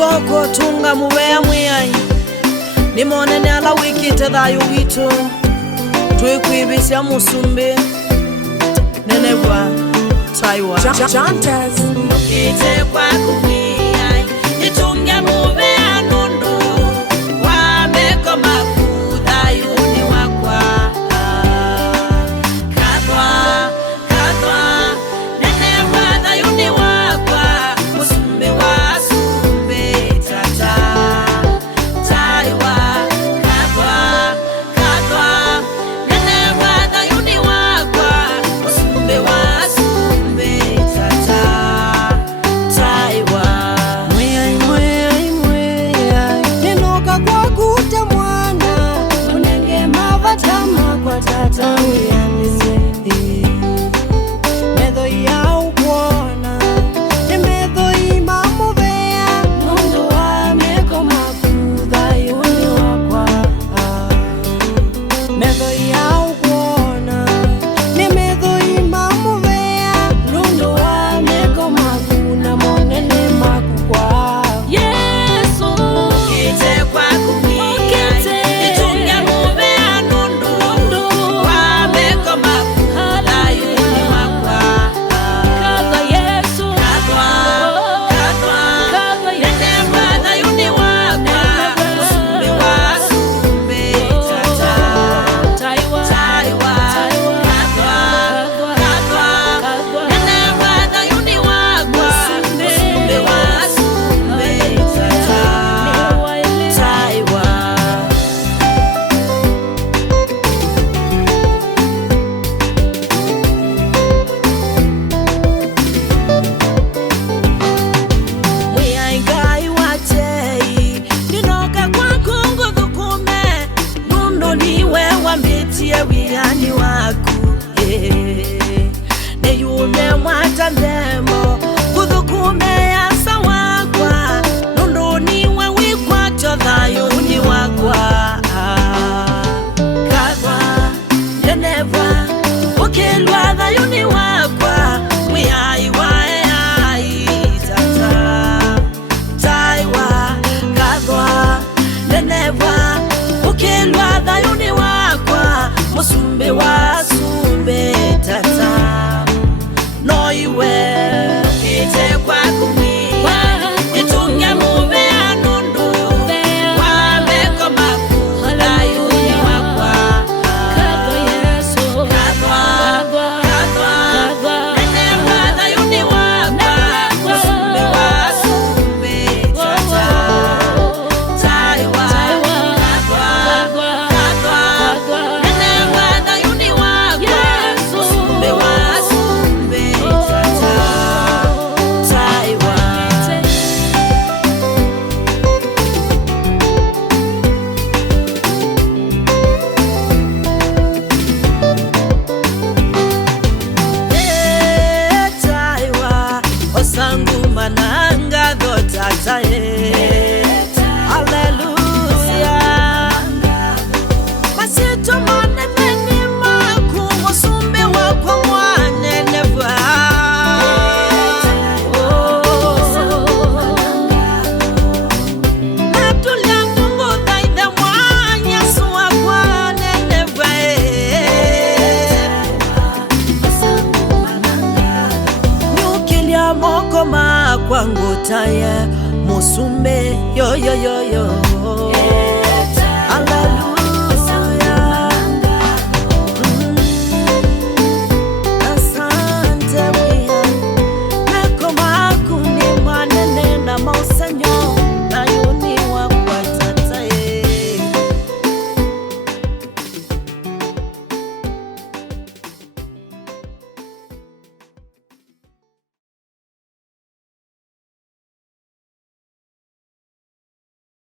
soko tunga mubea mwiyai nimone ni ala wiki thayu gitu twikwibisya musumbi nenebwa taiwa Jantas ite kwa kumiyai itunge mubea nundu wameko makuda yuni wakwa kadwa nenebwa da yuni wakwa musumbi wa sumbi tata taiwa kadwa nenebwa da yuni wakwa musumbi wa wiyani waku ne yume mwata ndemo kuthukume ya sawakwa nundu niwe wikwa thayu ni wakwa kadwa nenebwa ukilwa thayu ni wakwa wiyai wae tata taiwa kadwa nenebwa ukilwa thayu ni wakwa musumbi wa sumbi tata no iwe ite kwa kumia itunge mubea nundu wameko makuda yuni wakwa kadwa Yesu kadwa nenebwa yuni wakwa musumbi wa sumbi tata taiwa sangu mananga dotata haleluya masito manene maku musumbi wakwa mwaneneva natulia mungu thaitha mwanyasu wakwa neneva nyukilia moko makwa ngutaye musumbi yo